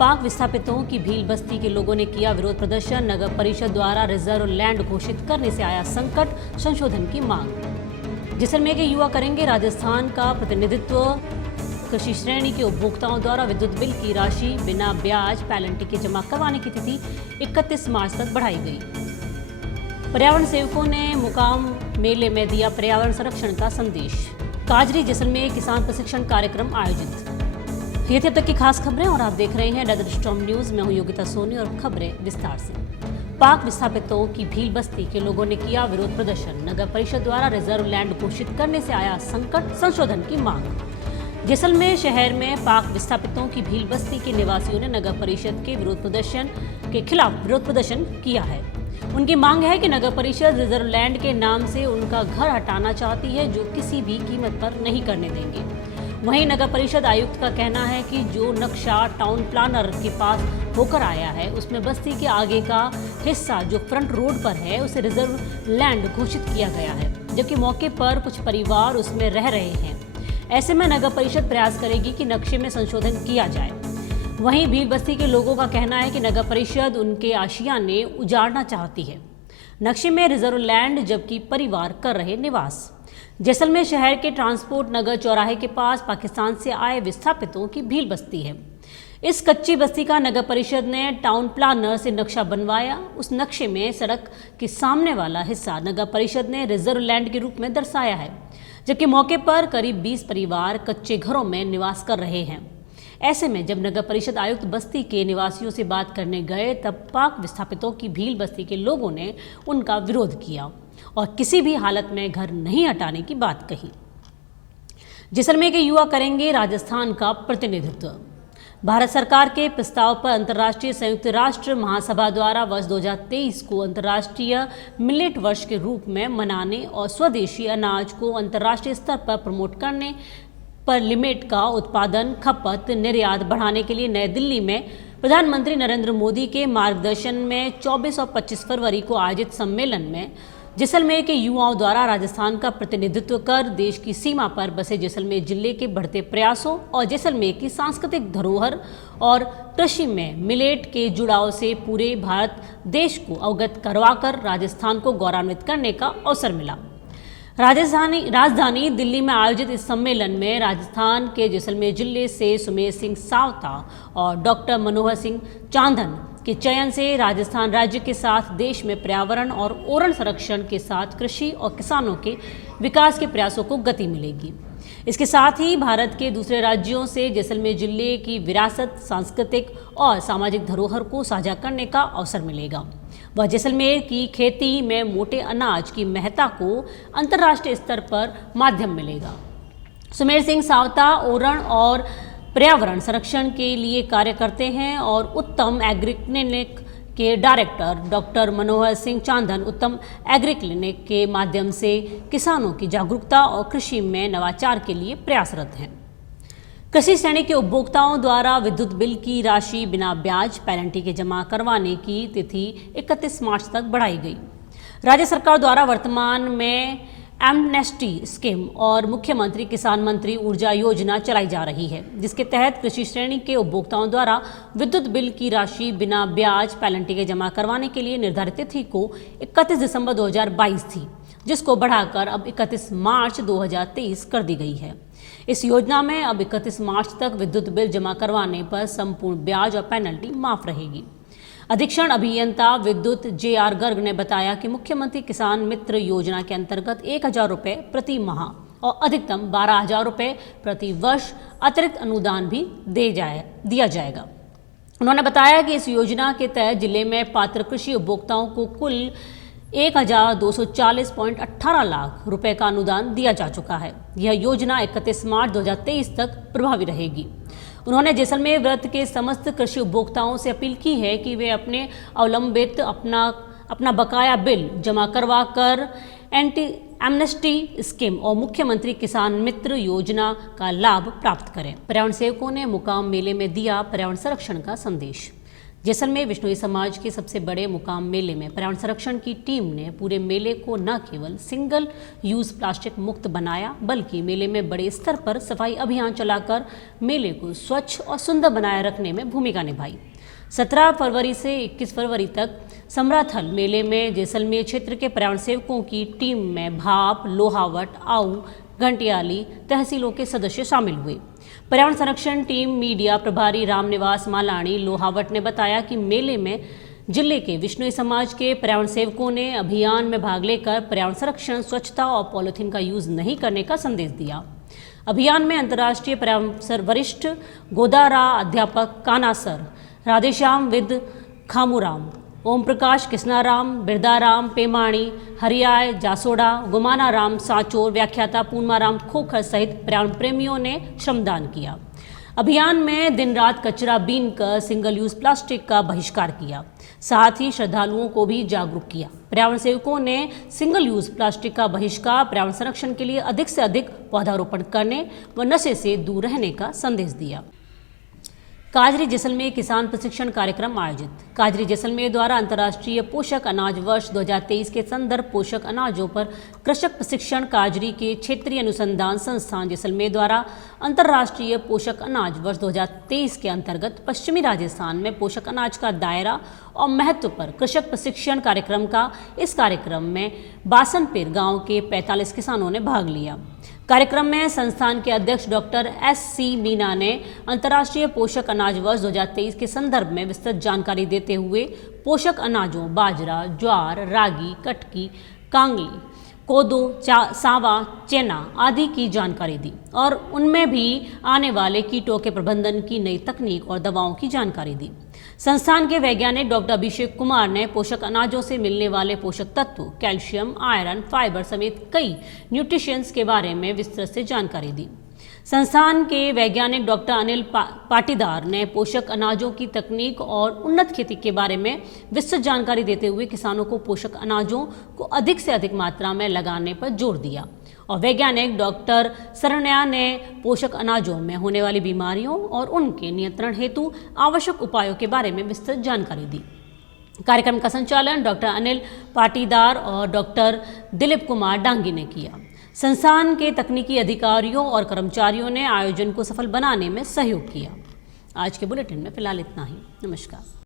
पाक विस्थापितों की भील बस्ती के लोगों ने किया विरोध प्रदर्शन। नगर परिषद द्वारा रिजर्व लैंड घोषित करने से आया संकट, संशोधन की मांग। जैसलमेर के युवा करेंगे राजस्थान का प्रतिनिधित्व। कृषि श्रेणी के उपभोक्ताओं द्वारा विद्युत बिल की राशि बिना ब्याज पेनल्टी के जमा करवाने की तिथि 31 मार्च तक बढ़ाई गई। पर्यावरण सेवकों ने मुकाम मेले में दिया पर्यावरण संरक्षण का संदेश। काजरी जैसलमेर किसान प्रशिक्षण कार्यक्रम आयोजित। ये थी अब तक की खास खबरें और आप देख रहे हैं रेड स्टॉर्म न्यूज। मैं हूं योगिता सोनी और खबरें विस्तार से। पाक विस्थापितों की भील बस्ती के लोगों ने किया विरोध प्रदर्शन। नगर परिषद द्वारा रिजर्व लैंड घोषित करने से आया संकट, संशोधन की मांग। जैसलमेर शहर में पाक विस्थापितों की भील बस्ती के निवासियों ने नगर परिषद के विरोध प्रदर्शन के खिलाफ विरोध प्रदर्शन किया है। उनकी मांग है कि नगर परिषद रिजर्व लैंड के नाम से उनका घर हटाना चाहती है, जो किसी भी कीमत पर नहीं करने देंगे। वहीं नगर परिषद आयुक्त का कहना है कि जो नक्शा टाउन प्लानर के पास होकर आया है उसमें बस्ती के आगे का हिस्सा जो फ्रंट रोड पर है उसे रिजर्व लैंड घोषित किया गया है, जबकि मौके पर कुछ परिवार उसमें रह रहे हैं। ऐसे में नगर परिषद प्रयास करेगी कि नक्शे में संशोधन किया जाए। वहीं भील बस्ती के लोगों का कहना है कि नगर परिषद उनके आशियाने उजाड़ना चाहती है। नक्शे में रिजर्व लैंड जबकि परिवार कर रहे निवास। जैसलमेर शहर के ट्रांसपोर्ट नगर चौराहे के पास पाकिस्तान से आए विस्थापितों की भील बस्ती है। इस कच्ची बस्ती का नगर परिषद ने टाउन प्लानर से नक्शा बनवाया। उस नक्शे में सड़क के सामने वाला हिस्सा नगर परिषद ने रिजर्व लैंड के रूप में दर्शाया है, जबकि मौके पर करीब 20 परिवार कच्चे घरों में निवास कर रहे हैं। ऐसे में जब नगर परिषद आयुक्त बस्ती के निवासियों से बात करने गए तब पाक विस्थापितों की भील बस्ती के लोगों ने उनका विरोध किया और किसी भी हालत में घर नहीं हटाने की बात कही। जैसलमेर के युवा करेंगे राजस्थान का प्रतिनिधित्व। भारत सरकार के प्रस्ताव पर अंतर्राष्ट्रीय संयुक्त राष्ट्र महासभा द्वारा वर्ष 2023 को अंतर्राष्ट्रीय मिलेट वर्ष के रूप में मनाने और स्वदेशी अनाज को अंतर्राष्ट्रीय स्तर पर प्रमोट करने पर लिमिट का उत्पादन, खपत, निर्यात बढ़ाने के लिए नई दिल्ली में प्रधानमंत्री नरेंद्र मोदी के मार्गदर्शन में 24 और 25 फरवरी को आयोजित सम्मेलन में जैसलमेर के युवाओं द्वारा राजस्थान का प्रतिनिधित्व कर देश की सीमा पर बसे जैसलमेर जिले के बढ़ते प्रयासों और जैसलमेर की सांस्कृतिक धरोहर और कृषि में मिलेट के जुड़ाव से पूरे भारत देश को अवगत करवाकर राजस्थान को गौरवान्वित करने का अवसर मिला। राजधानी दिल्ली में आयोजित इस सम्मेलन में राजस्थान के जैसलमेर जिले से सुमेर सिंह सावता और डॉक्टर मनोहर सिंह चांदन के चयन से राजस्थान राज्य के साथ देश में पर्यावरण और ओरण संरक्षण के साथ कृषि और किसानों के विकास के प्रयासों को गति मिलेगी। इसके साथ ही भारत के दूसरे राज्यों से जैसलमेर जिले की विरासत, सांस्कृतिक और सामाजिक धरोहर को साझा करने का अवसर मिलेगा। वह जैसलमेर की खेती में मोटे अनाज की महत्ता को अंतर्राष्ट्रीय स्तर पर माध्यम मिलेगा। सुमेर सिंह सावता ओरण और पर्यावरण संरक्षण के लिए कार्य करते हैं और उत्तम एग्री क्लिनिक के डायरेक्टर डॉक्टर मनोहर सिंह चांदन उत्तम एग्री क्लिनिक के माध्यम से किसानों की जागरूकता और कृषि में नवाचार के लिए प्रयासरत हैं। कृषि श्रेणी के उपभोक्ताओं द्वारा विद्युत बिल की राशि बिना ब्याज पेनल्टी के जमा करवाने की तिथि 31 मार्च तक बढ़ाई गई। राज्य सरकार द्वारा वर्तमान में एमनेस्टी स्कीम और मुख्यमंत्री किसान मंत्री ऊर्जा योजना चलाई जा रही है, जिसके तहत कृषि श्रेणी के उपभोक्ताओं द्वारा विद्युत बिल की राशि बिना ब्याज पेनल्टी के जमा करवाने के लिए निर्धारित तिथि को 31 दिसंबर 2022 थी, जिसको बढ़ाकर अब 31 मार्च 2023 कर दी गई है। इस योजना में अब 31 मार्च तक विद्युत बिल जमा करवाने पर संपूर्ण ब्याज और पेनल्टी माफ रहेगी। अधीक्षण अभियंता विद्युत JR गर्ग ने बताया कि मुख्यमंत्री किसान मित्र योजना के अंतर्गत 1,000 रुपये प्रति माह और अधिकतम 12,000 रुपये प्रति वर्ष अतिरिक्त अनुदान भी दिया जाएगा। उन्होंने बताया कि इस योजना के तहत जिले में पात्र कृषि उपभोक्ताओं को कुल 1,240.18 लाख रुपए का अनुदान दिया जा चुका है। यह योजना 31 मार्च 2023 तक प्रभावी रहेगी। उन्होंने जैसलमेर व्रत के समस्त कृषि उपभोक्ताओं से अपील की है कि वे अपने अवलंबित अपना बकाया बिल जमा करवा कर एमनेस्टी स्कीम और मुख्यमंत्री किसान मित्र योजना का लाभ प्राप्त करें। पर्यावरण सेवकों ने मुकाम मेले में दिया पर्यावरण संरक्षण का संदेश। जैसलमेर विश्नोई समाज के सबसे बड़े मुकाम मेले में पर्यावरण संरक्षण की टीम ने पूरे मेले को न केवल सिंगल यूज प्लास्टिक मुक्त बनाया, बल्कि मेले में बड़े स्तर पर सफाई अभियान चलाकर मेले को स्वच्छ और सुंदर बनाए रखने में भूमिका निभाई। 17 फरवरी से 21 फरवरी तक समराथल मेले में जैसलमेर क्षेत्र के पर्यावरण सेवकों की टीम में भाप, लोहावट, आऊ, घंटियाली तहसीलों के सदस्य शामिल हुए। पर्यावरण संरक्षण टीम मीडिया प्रभारी रामनिवास मालानी लोहावट ने बताया कि मेले में जिले के विश्नोई समाज के पर्यावरण सेवकों ने अभियान में भाग लेकर पर्यावरण संरक्षण, स्वच्छता और पॉलिथीन का यूज नहीं करने का संदेश दिया। अभियान में अंतर्राष्ट्रीय पर्यावरण वरिष्ठ गोदारा अध्यापक कानासर, राधेश्याम विद खामूराम, ओम प्रकाश कृष्णाराम, बिरदाराम पेमाणी, हरियाय जासोड़ा, गुमानाराम साचोर, व्याख्याता पूर्णाराम खोखर सहित पर्यावरण प्रेमियों ने श्रमदान किया। अभियान में दिन रात कचरा बीन कर सिंगल यूज प्लास्टिक का बहिष्कार किया, साथ ही श्रद्धालुओं को भी जागरूक किया। पर्यावरण सेवकों ने सिंगल यूज प्लास्टिक का बहिष्कार, पर्यावरण संरक्षण के लिए अधिक से अधिक पौधारोपण करने व नशे से दूर रहने का संदेश दिया। काजरी जैसलमेर किसान प्रशिक्षण कार्यक्रम आयोजित। काजरी जैसलमेर द्वारा अंतर्राष्ट्रीय पोषक अनाज वर्ष 2023 के संदर्भ पोषक अनाजों पर कृषक प्रशिक्षण काजरी के क्षेत्रीय अनुसंधान संस्थान जैसलमेर द्वारा अंतर्राष्ट्रीय पोषक अनाज वर्ष 2023 के अंतर्गत पश्चिमी राजस्थान में पोषक अनाज का दायरा और महत्व पर कृषक प्रशिक्षण कार्यक्रम का इस कार्यक्रम में बासनपेर गांव के 45 किसानों ने भाग लिया। कार्यक्रम में संस्थान के अध्यक्ष डॉक्टर एस.सी. मीना ने अंतर्राष्ट्रीय पोषक अनाज वर्ष 2023 के संदर्भ में विस्तृत जानकारी देते हुए पोषक अनाजों बाजरा, ज्वार, रागी, कटकी, कांगली, कोदो, सांवा, चना आदि की जानकारी दी और उनमें भी आने वाले कीटों के प्रबंधन की नई तकनीक और दवाओं की जानकारी दी। संस्थान के वैज्ञानिक डॉक्टर अभिषेक कुमार ने पोषक अनाजों से मिलने वाले पोषक तत्व, कैल्शियम, आयरन, फाइबर समेत कई न्यूट्रिशंस के बारे में विस्तृत से जानकारी दी। संस्थान के वैज्ञानिक डॉक्टर अनिल पाटीदार ने पोषक अनाजों की तकनीक और उन्नत खेती के बारे में विस्तृत जानकारी देते हुए किसानों को पोषक अनाजों को अधिक से अधिक मात्रा में लगाने पर जोर दिया और वैज्ञानिक डॉक्टर सरण्या ने पोषक अनाजों में होने वाली बीमारियों और उनके नियंत्रण हेतु आवश्यक उपायों के बारे में विस्तृत जानकारी दी। कार्यक्रम का संचालन डॉक्टर अनिल पाटीदार और डॉक्टर दिलीप कुमार डांगी ने किया। संस्थान के तकनीकी अधिकारियों और कर्मचारियों ने आयोजन को सफल बनाने में सहयोग किया। आज के बुलेटिन में फिलहाल इतना ही। नमस्कार।